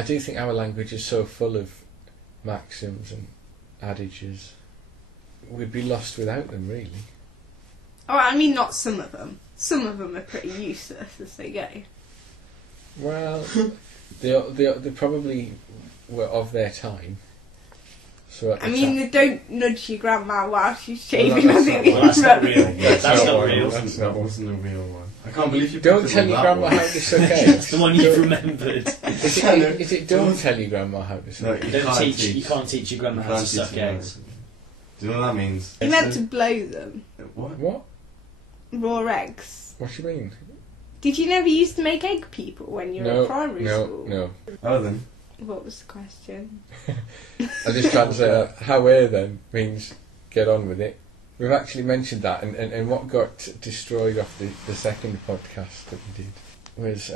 I do think our language is so full of maxims and adages. We'd be lost without them, really. Oh, I mean, not some of them. Some of them are pretty useless as they go. Well, they probably were of their time. So I mean, they don't nudge your grandma while she's shaving. Well, That's not real. That's not real. That wasn't a real one. I can't believe you Don't picked tell on your that grandma one. how to suck eggs. That's the one you've remembered. Is it don't tell your grandma how to suck eggs? You can't teach your grandma how to suck eggs. Do you know what that means? You meant to blow them. What? Raw eggs. What do you mean? Did you never used to make egg people when you were at primary school? No. Oh, then. What was the question? I just can't say that. How then means get on with it. We've actually mentioned that, and what got destroyed off the second podcast that we did was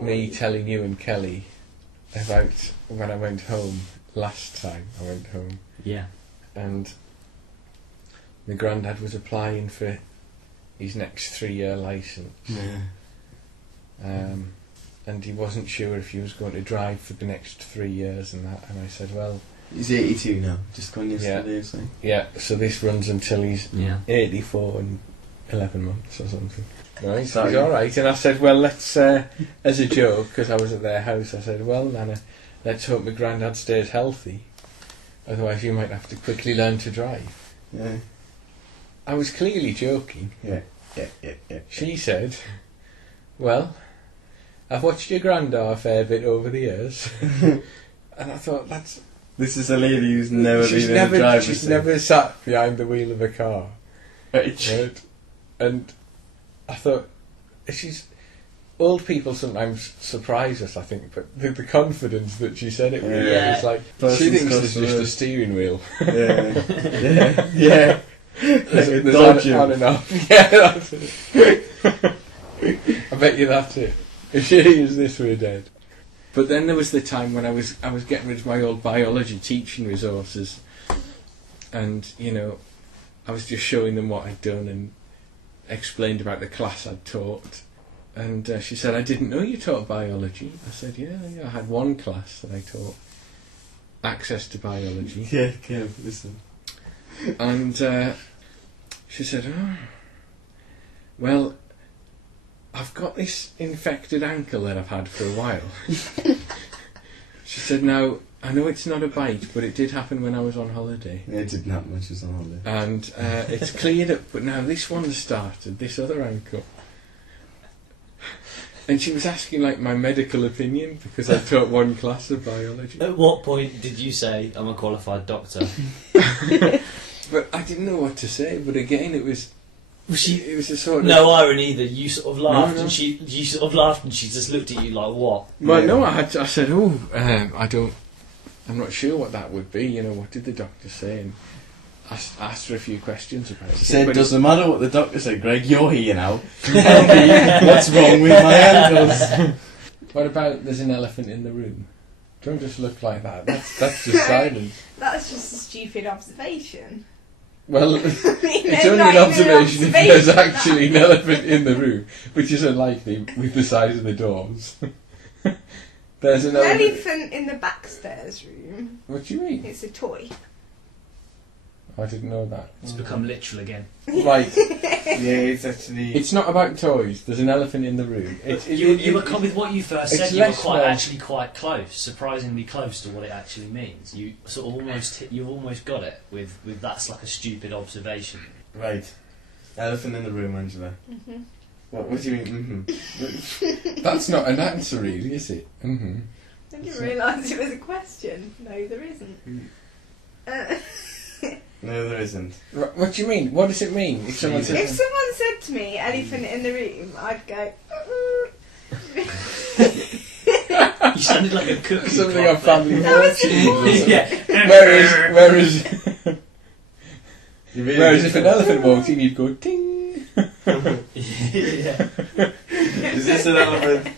me telling you and Kelly about when I went home last time I went home. Yeah. And my granddad was applying for his next 3-year licence. Yeah. And he wasn't sure if he was going to drive for the next 3 years and that. And I said, well... He's 82 now. Just gone yesterday or something. Yeah, so this runs until he's Yeah. 84 in 11 months or something. Right, so Sorry. he's alright. And I said, well, let's, as a joke, because I was at their house, I said, well, Nana, let's hope my granddad stays healthy. Otherwise you might have to quickly learn to drive. Yeah. I was clearly joking. Yeah. She said, well, I've watched your granddad a fair bit over the years. And I thought, that's... This is a lady who's never been in a driver's seat. She's never sat behind the wheel of a car. Right. And I thought, old people sometimes surprise us, I think, but the confidence that she said it with, Yeah. it's like, Person's she thinks it's customer. just a steering wheel. Yeah. There's Dodge on and off. Yeah, that's it. I bet you that's it. If she hears this, we're dead. But then there was the time when I was getting rid of my old biology teaching resources, and I was just showing them what I'd done and explained about the class I'd taught. And she said, I didn't know you taught biology. I said, yeah, I had one class that I taught access to biology. Yeah, Kev, listen. And she said, oh, well, I've got this infected ankle that I've had for a while. She said, now, I know it's not a bite, but it did happen when I was on holiday. Yeah, it didn't happen when she was on holiday. And it's cleared up, but now this one started, this other ankle. And she was asking, like, my medical opinion, because I taught one class of biology. At what point did you say, I'm a qualified doctor? But I didn't know what to say, but again, it was a sort of... No irony that you sort of laughed, No. and you sort of laughed, and she just looked at you like, what? Well, no, I said, I'm not sure what that would be, what did the doctor say? And asked her a few questions about it. She said, But doesn't matter what the doctor said, Greg, you're here now. Tell me what's wrong with my ankles. What about there's an elephant in the room? Don't just look like that. That's just silence. That's just a stupid observation. Well, I mean, it's there's only not an even observation if there's observation. actually an elephant in the room, which is unlikely with the size of the doors. There's an An elephant. elephant in the backstairs room. What do you mean? It's a toy. I didn't know that. It's become literal again. Right. Yeah, it's actually... It's not about toys. There's an elephant in the room. You were with what you first it's said. You were less well- actually quite close, surprisingly close to what it actually means. You sort of you've almost got it with that's like a stupid observation. Right. Elephant in the room, Angela. Mm-hmm. What do you mean, mm-hmm? That's not an answer, really, is it? Mm-hmm. I didn't realise it was a question. No, there isn't. No, there isn't. What do you mean? What does it mean? If someone If says, someone said to me, elephant in the room, I'd go... You sounded like a cookie. something on clock Family That was- Fortunes or something. Yeah. Whereas if an elephant walked in, you'd go ting. Yeah. Is this an elephant?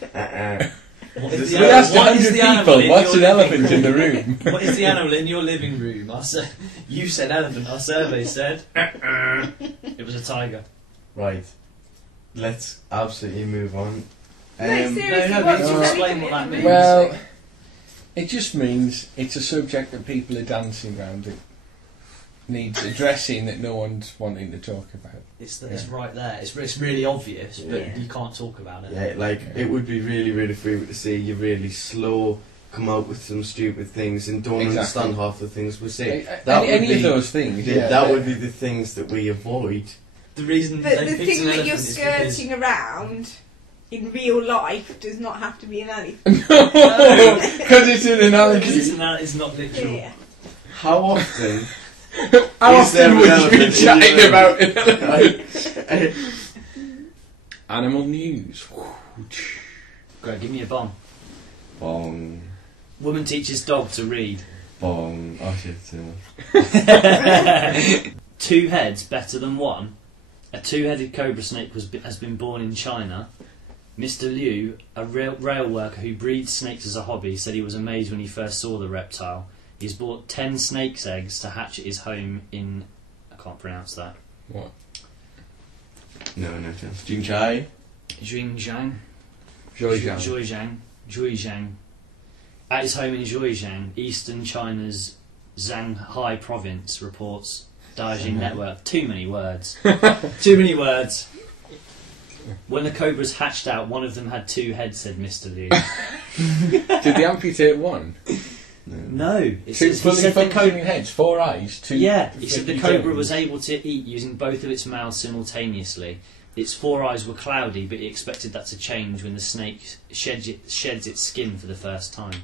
What is This the We is- asked what is 100 the animal people, in what's your an living elephant in the room? What is the animal in your living room? You said elephant. Our survey said it was a tiger. Right. Let's absolutely move on. No, seriously, no, what's but an you explain elephant what that in the means. room? Well, It just means it's a subject that people are dancing around. It needs addressing that no one's wanting to talk about. It's right there. It's really obvious, but Yeah. you can't talk about it. Yeah, like it would be really, really frequent to see you really slow come out with some stupid things and don't Exactly. understand half the things we say. Any of those things. That would be the things that we avoid. The reason But they the picked thing an that you're elephant is because skirting around in real life does not have to be an elephant. Because it's an analogy. it's not literal. Yeah. How often? How Is there often an would you elephant be in chatting your about room? it? Animal news. Greg, give me a bomb. Bong, Woman teaches dog to read. bong. Oh shit, too much. 2 heads better than 1. A 2-headed cobra snake has been born in China. Mr. Liu, a rail worker who breeds snakes as a hobby, said he was amazed when he first saw the reptile. He's bought 10 snake's eggs to hatch at his home in... I can't pronounce that. What? No chance. Jinchai. Xinjiang? Zhejiang. Zhejiang. At his home in Zhejiang, eastern China's Shanghai province, reports Daijin Network. Too many words. Too many words. When the cobras hatched out, one of them had 2 heads, said Mr. Liu. Did they amputate one? No. It Two says, he fully said the functioning heads, 4 eyes, 2. Yeah, he said the cobra joints. was able to eat using both of its mouths simultaneously. Its 4 eyes were cloudy, but he expected that to change when the snake sheds its skin for the first time.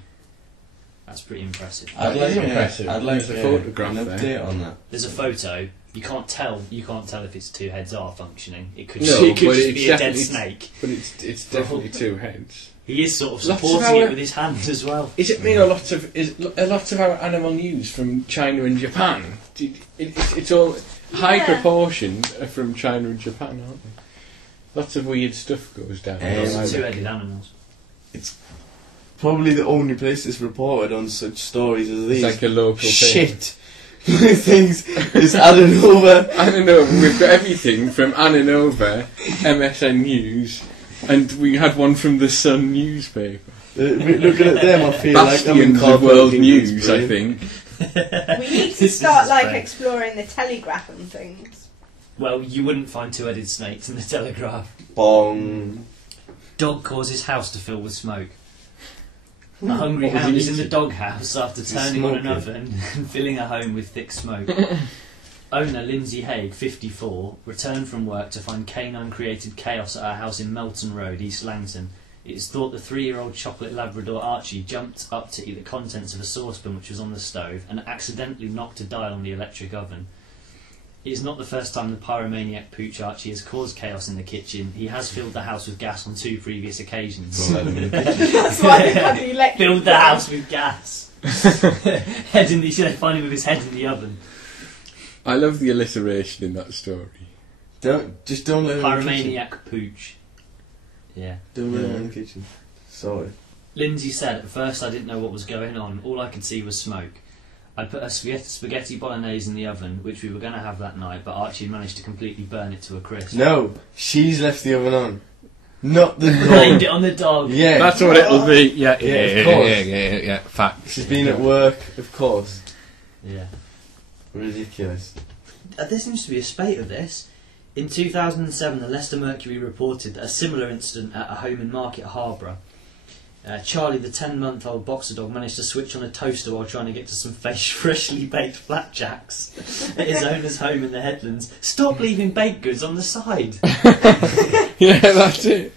That's pretty impressive. That is impressive. I'd like There's a photograph an there. update on that. There's a photo. You can't tell if its 2 heads are functioning. It could, No, it could but just it's be a dead definitely- snake. But it's definitely 2 heads. He is sort of Lots of supporting our- it with his hand as well. Is it a lot of our animal news from China and Japan? It's all high proportion are from China and Japan, aren't they? Lots of weird stuff goes down. Lots of I 2-headed reckon. animals. Probably the only place it's reported on such stories as It's these. like a local thing. Shit. Things is added over. Ananova, we've got everything from Ananova, MSN News, and we had one from the Sun newspaper. Looking at them, I feel like I'm in Bastions Carl of world Pilkington's news, brain. I think. We need to This is start like strange. exploring the telegraph and things. Well, you wouldn't find 2-headed snakes in the Telegraph. Bong. Dog causes house to fill with smoke. A hungry What was hound he is in the eating? doghouse after He's turning on an smoking. oven and filling a home with thick smoke. Owner Lindsay Haig, 54, returned from work to find canine created chaos at her house in Melton Road, East Langton. It is thought the 3-year-old chocolate Labrador Archie jumped up to eat the contents of a saucepan which was on the stove and accidentally knocked a dial on the electric oven. It is not the first time the pyromaniac Pooch Archie has caused chaos in the kitchen. He has filled the house with gas on 2 previous occasions. Well, let him in the kitchen. That's why they had the electric. Filled the house with gas. Head in the, you should find him with his head in the oven. I love the alliteration in that story. Don't let him in the kitchen. Pyromaniac Pooch. Yeah. Don't let him in the kitchen. Sorry. Lindsay said, at first I didn't know what was going on. All I could see was smoke. I put a spaghetti bolognese in the oven, which we were going to have that night, but Archie managed to completely burn it to a crisp. No, she's left the oven on. Not the Blamed it dog. on the dog. Yeah. That's what it'll be. Yeah, of course. yeah. Facts. She's been at work, of course. Yeah. Ridiculous. There seems to be a spate of this. In 2007, the Leicester Mercury reported a similar incident at a home in Market Harborough. Charlie, the 10-month-old boxer dog, managed to switch on a toaster while trying to get to some freshly baked flapjacks at his owner's home in the Headlands. Stop leaving baked goods on the side. Yeah, that's it.